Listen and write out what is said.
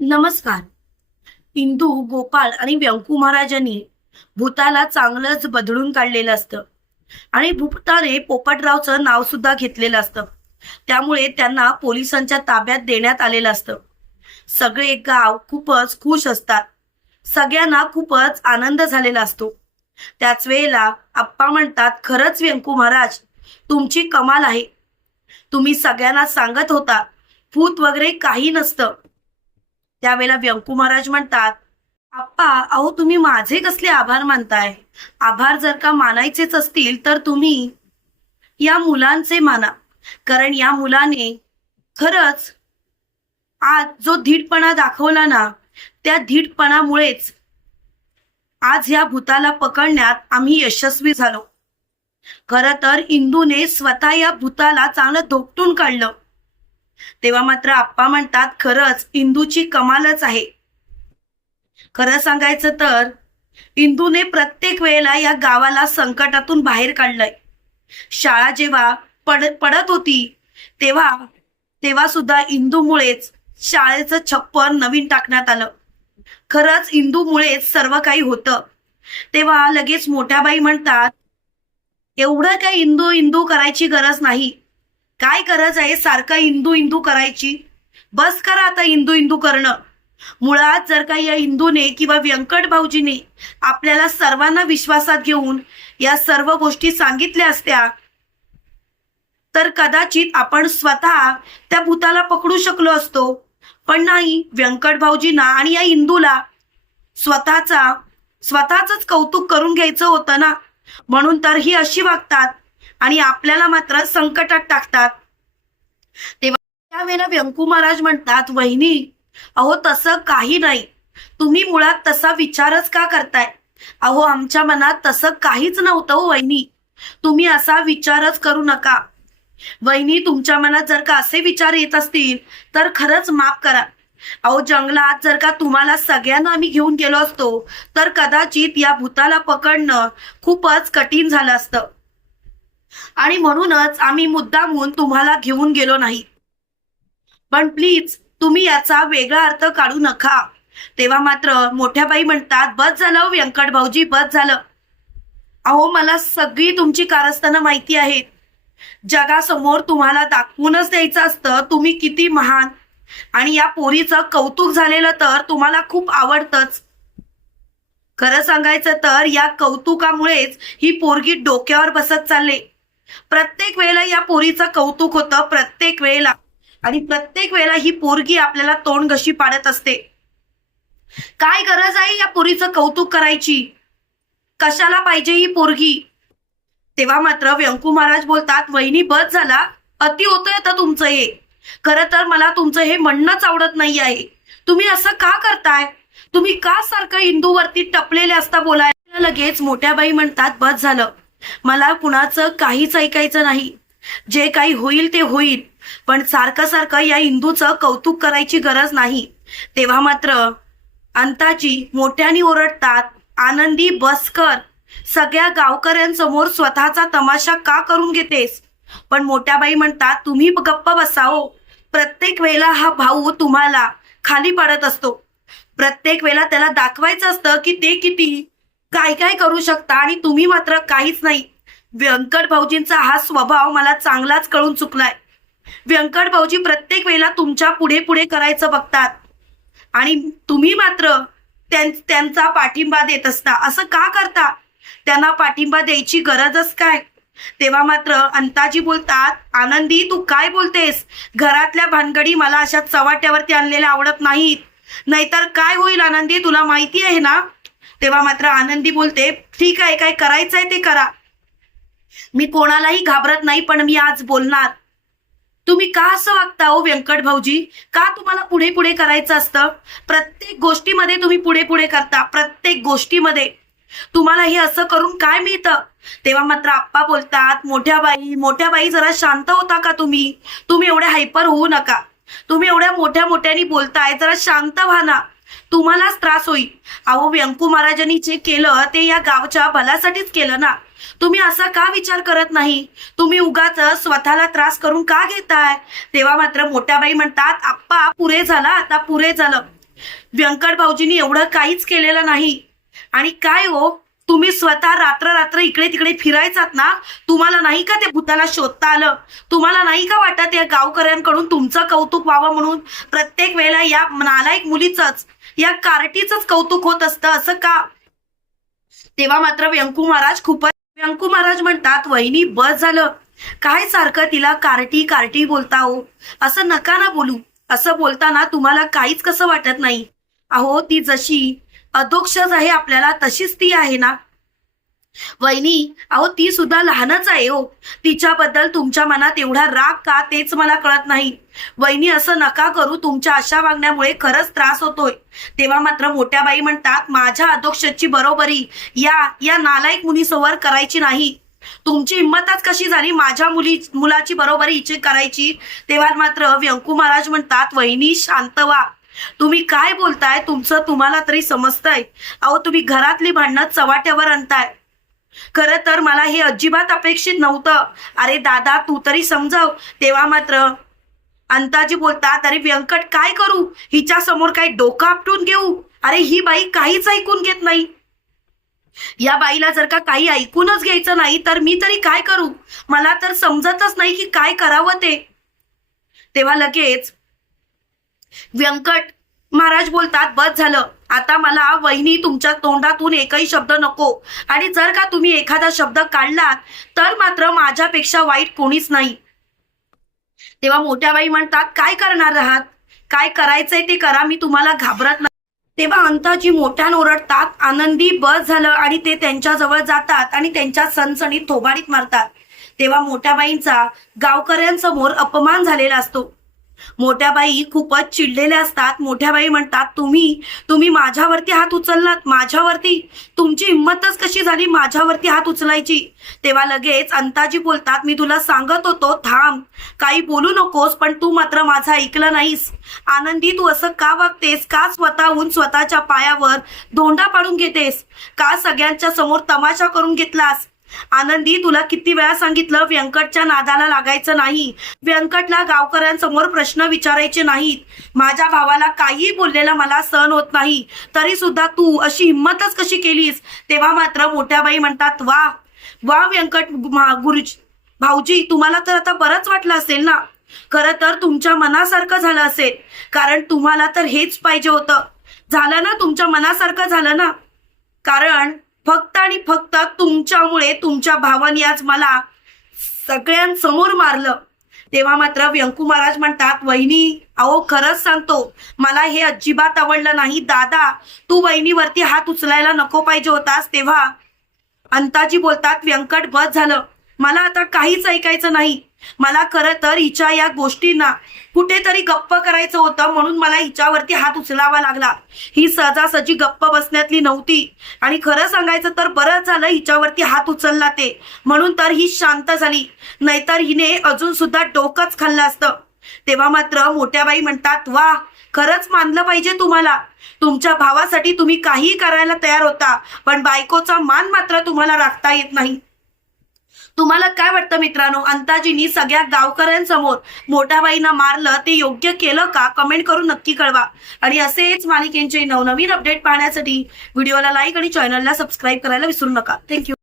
नमस्कार. इंदू गोपाळ आणि व्यंकू महाराजांनी भूताला चांगलंच बदलून काढलेलं असतं. आणि भूताने पोपटरावचं नाव सुद्धा घेतलेलं असतं. त्यामुळे त्यांना पोलिसांच्या ताब्यात देण्यात आलेलं असतं. सगळे गाव खूपच खुश असतात. सगळ्यांना खूपच आनंद झालेला असतो. त्याच वेळेला आप्पा म्हणतात खरंच व्यंकू महाराज तुमची कमाल आहे. तुम्ही सगळ्यांना सांगत होता भूत वगैरे काही नसतं. त्यावेळेला व्यंकू महाराज म्हणतात आप्पा अहो तुम्ही माझे कसले आभार मानताय? आभार जर का मानायचेच असतील तर तुम्ही या मुलांचे माना. कारण या मुलाने खरंच आज जो धीटपणा दाखवला ना त्या धीटपणामुळेच आज या भूताला पकडण्यात आम्ही यशस्वी झालो. खरं तर इंदूने स्वतः या भूताला चांगलं धोपटून काढलं. तेव्हा मात्र आप्पा म्हणतात खरंच इंदूची कमालच आहे. खरं सांगायचं तर इंदूने प्रत्येक वेळेला या गावाला संकटातून बाहेर काढलंय. शाळा जेव्हा पड पडत होती तेव्हा तेव्हा सुद्धा इंदूमुळेच शाळेचं छप्पर नवीन टाकण्यात आलं. खरंच इंदूमुळेच सर्व काही होतं. तेव्हा लगेच मोठ्या बाई म्हणतात एवढं काही इंदू इंदू करायची गरज नाही. काय गरज आहे सारखं इंदू इंदू करायची? बस करा आता इंदू इंदू करणं. मुळात जर का या हिंदूने किंवा व्यंकट भाऊजीने आपल्याला सर्वांना विश्वासात घेऊन या सर्व गोष्टी सांगितल्या असत्या तर कदाचित आपण स्वतः त्या भूताला पकडू शकलो असतो. पण नाही व्यंकट भाऊजींना आणि या इंदूला स्वतःचा स्वतःच कौतुक करून घ्यायचं होतं ना? म्हणून तर ही अशी वागतात आणि आपल्याला मात्र संकटात टाकतात. तेव्हा त्यावेळेला व्यंकू महाराज म्हणतात वहिनी अहो तसं काही नाही. तुम्ही मुळात तसा विचारच का करताय? अहो आमच्या मनात तसं काहीच नव्हतं हो वहिनी. तुम्ही असा विचारच करू नका. वहिनी तुमच्या मनात जर का असे विचार येत असतील तर खरंच माफ करा. अहो जंगलात जर का तुम्हाला सगळ्यांना आम्ही घेऊन गेलो असतो तर कदाचित या भूताला पकडणं खूपच कठीण झालं असतं. आणि म्हणूनच आम्ही मुद्दामून तुम्हाला घेऊन गेलो नाही. पण प्लीज तुम्ही याचा वेगळा अर्थ काढू नका. तेव्हा मात्र मोठ्या बाई म्हणतात बस झालं व्यंकट भाऊजी बस झालं. अहो मला सगळी तुमची कारस्थानं माहिती आहेत. जगासमोर तुम्हाला दाखवूनच द्यायचं असतं तुम्ही किती महान. आणि या पोरीचं कौतुक झालेलं तर तुम्हाला खूप आवडतच. खरं सांगायचं तर या कौतुकामुळेच ही पोरगी डोक्यावर बसत चालले. प्रत्येक वेळेला या पोरीचं कौतुक होतं प्रत्येक वेळेला. आणि प्रत्येक वेळेला ही पोरगी आपल्याला तोंड घशी पाडत असते. काय गरज आहे या पोरीचं कौतुक करायची? कशाला पाहिजे ही पोरगी? तेव्हा मात्र व्यंकू महाराज बोलतात वहिनी बस झाला. अति होतंय आता तुमचं हे. खरं तर मला तुमचं हे म्हणणंच आवडत नाही आहे. तुम्ही असं का करताय? तुम्ही का सारखं हिंदूवरती टपलेले असता बोलायला? लगेच मोठ्या बाई म्हणतात बस झालं. मला कुणाचं काहीच ऐकायचं नाही. जे काही होईल ते होईल पण सारखं सारखं या हिंदूचं कौतुक करायची गरज नाही. तेव्हा मात्र अंताजी मोठ्याने ओरडतात आनंदी बसकर सगळ्या गावकऱ्यांसमोर स्वतःचा तमाशा का करून घेतेस? पण मोठ्या बाई म्हणतात तुम्ही गप्प बसाओ. प्रत्येक वेळेला हा भाऊ तुम्हाला खाली पाडत असतो. प्रत्येक वेळेला त्याला दाखवायचं असतं की ते किती काय काय करू शकता आणि तुम्ही मात्र काहीच नाही. व्यंकट भाऊजींचा हा स्वभाव मला चांगलाच कळून चुकलाय. व्यंकट भाऊजी प्रत्येक वेळेला तुमच्यापुढे पुढे करायचं बघतात. आणि तुम्ही मात्र त्यांचा पाठिंबा देत असता. असं का करता? त्यांना पाठिंबा द्यायची गरजच काय? तेव्हा मात्र अंताजी बोलतात आनंदी तू काय बोलतेस? घरातल्या भानगडी मला अशा चवाट्यावरती आणलेल्या आवडत नाहीत. नाहीतर काय होईल आनंदी? तुला माहिती आहे ना? तेव्हा मात्र आनंदी बोलते ठीक आहे काय करायचंय ते करा. मी कोणालाही घाबरत नाही पण मी आज बोलणार. तुम्ही का असं वागता हो व्यंकट भाऊजी? का तुम्हाला पुढे पुढे करायचं असतं? प्रत्येक गोष्टीमध्ये तुम्ही पुढे पुढे करता प्रत्येक गोष्टीमध्ये. तुम्हाला हे असं करून काय मिळतं? तेव्हा मात्र आप्पा बोलतात मोठ्या बाई मोठ्या बाई जरा शांत होता का तुम्ही? तुम्ही एवढ्या हायपर होऊ नका. तुम्ही एवढ्या मोठ्या मोठ्यानी बोलताय जरा शांत व्हा ना. तुम्हालाच त्रास होईल. अहो व्यंकू महाराजांनी जे केलं ते या गावच्या भल्यासाठीच केलं ना. तुम्ही असा का विचार करत नाही? तुम्ही उगाच स्वतःला त्रास करून का घेताय? तेव्हा मात्र मोठ्या बाई म्हणतात आप्पा पुरे झाला आता पुरे झालं. व्यंकट भाऊजींनी एवढं काहीच केलेलं नाही. आणि काय हो? तुम्ही स्वतः रात्र रात्र इकडे तिकडे फिरायचात ना? तुम्हाला नाही का ते भूताला शोधता आलं? तुम्हाला नाही का वाटत या गावकऱ्यांकडून तुमचं कौतुक व्हावं म्हणून? प्रत्येक वेळेला या नालायक मुलीचंच. या कार्टीच कौतुक होत असतं असं का? तेव्हा मात्र व्यंकू महाराज खूपच व्यंकू महाराज म्हणतात वहिनी बस झालं. काय सारखं तिला कार्टी कार्टी बोलता हो? असं नका ना बोलू. असं बोलताना तुम्हाला काहीच कसं वाटत नाही. अहो ती जशी अधोक्षज आहे आपल्याला तशीच ती आहे ना. वहिनी अहो ती सुद्धा लहानच आहे हो. तिच्याबद्दल तुमच्या मनात एवढा राग का तेच मला कळत नाही. वहिनी असं नका करू तुमच्या अशा वागण्यामुळे खरंच त्रास होतोय. तेव्हा मात्र मोठ्या बाई म्हणतात माझ्या अधोक्षची बरोबरी या या नालायक मुलीसोबत करायची नाही. तुमची हिंमतच कशी झाली माझ्या मुली मुलाची बरोबरी हिची करायची? तेव्हा मात्र व्यंकू महाराज म्हणतात वहिनी शांत व्हा. तुम्ही काय बोलताय? तुमचं तुम्हाला तरी समजतंय. अहो तुम्ही घरातली भांडणं चवाट्यावर आणताय. खरं तर मला हे अजिबात अपेक्षित नव्हतं. अरे दादा तू तरी समजव. तेव्हा मात्र अंताजी बोलतात अरे व्यंकट काय करू? हिच्या समोर काही डोकं आपटून घेऊ? अरे ही बाई काहीच ऐकून घेत नाही. या बाईला जर का काही ऐकूनच घ्यायचं नाही तर मी तरी काय करू? मला तर समजतच नाही की काय करावं ते. तेव्हा लगेच व्यंकट महाराज बोलतात बस झालं. आता मला वहिनी तुमच्या तोंडातून एकही शब्द नको. आणि जर का तुम्ही एखादा शब्द काढलात तर मात्र माझ्यापेक्षा वाईट कोणीच नाही. तेव्हा मोठ्या बाई म्हणतात काय करणार आहात? काय करायचंय ते करा मी तुम्हाला घाबरत नाही. तेव्हा अंताजी मोठ्यानं ओरडतात आनंदी बस झालं आणि ते त्यांच्या जवळ जातात आणि त्यांच्या सणसणीत थोबाडीत मारतात. तेव्हा मोठ्या बाईंचा गावकऱ्यांसमोर अपमान झालेला असतो. मोठ्या बाई खूपच चिडलेल्या असतात. मोठ्या बाई म्हणतात तुम्ही तुम्ही माझ्यावरती हात उचललात. माझ्यावरती तुमची हिंमतच कशी झाली? माझ्यावरती हात उचलायची. तेव्हा लगेच अंताजी बोलतात मी तुला सांगत होतो थांब. काही बोलू नकोस पण तू मात्र माझं ऐकलं नाहीस. आनंदी तू असं का वागतेस? का स्वतःहून स्वतःच्या पायावर धोंडा पाडून घेतेस? का सगळ्यांच्या समोर तमाशा करून घेतलास? आनंदी तुला किती वेळा सांगितलं व्यंकटच्या नादाला लागायचं नाही. व्यंकटला गावकऱ्यांसमोर प्रश्न विचारायचे नाहीत. माझ्या भावाला काहीही बोललेलं मला सहन होत नाही. तरी सुद्धा तू अशी हिंमतच कशी केलीस? तेव्हा मात्र मोठ्या बाई म्हणतात वा वा व्यंकट गुरुजी भाऊजी तुम्हाला तर आता बरंच वाटलं असेल ना? खरं तर तुमच्या मनासारखं झालं असेल. कारण तुम्हाला तर हेच पाहिजे होतं. झालं ना तुमच्या मनासारखं झालं ना? कारण फक्त आणि फक्त तुमच्यामुळे तुमच्या भावानी आज मला सगळ्यांसमोर मारलं. तेव्हा मात्र व्यंकू महाराज म्हणतात वहिनी अहो खरंच सांगतो मला हे अजिबात आवडलं नाही. दादा तू वहिनीवरती हात उचलायला नको पाहिजे होतास. तेव्हा अंताजी बोलतात व्यंकट बस झालं. मला आता काहीच ऐकायचं नाही. मला खरं तर हिच्या या गोष्टींना कुठेतरी गप्प करायचं होतं म्हणून मला हिच्यावरती हात उचलावा लागला. ही सहजासहजी गप्प बसण्यातली नव्हती. आणि खरं सांगायचं तर बरंच झालं हिच्यावरती हात उचलला ते. म्हणून तर ही शांत झाली. नाहीतर हिने अजून सुद्धा डोकंच खाल्लं असतं. तेव्हा मात्र मोठ्या बाई म्हणतात वा खरंच मानलं पाहिजे तुम्हाला. तुमच्या भावासाठी तुम्ही काहीही करायला तयार होता पण बायकोचा मान मात्र तुम्हाला राखता येत नाही. तुम्हाला काय वाटतं मित्रांनो? अंताजींनी सगळ्या गावकऱ्यांसमोर मोठ्याबाईंना मारलं ते योग्य केलं का? कमेंट करून नक्की कळवा. आणि असेच मालिकेंचे नवनवीन अपडेट पाहण्यासाठी व्हिडिओला लाईक आणि चॅनलला सबस्क्राईब करायला विसरू नका. थँक्यू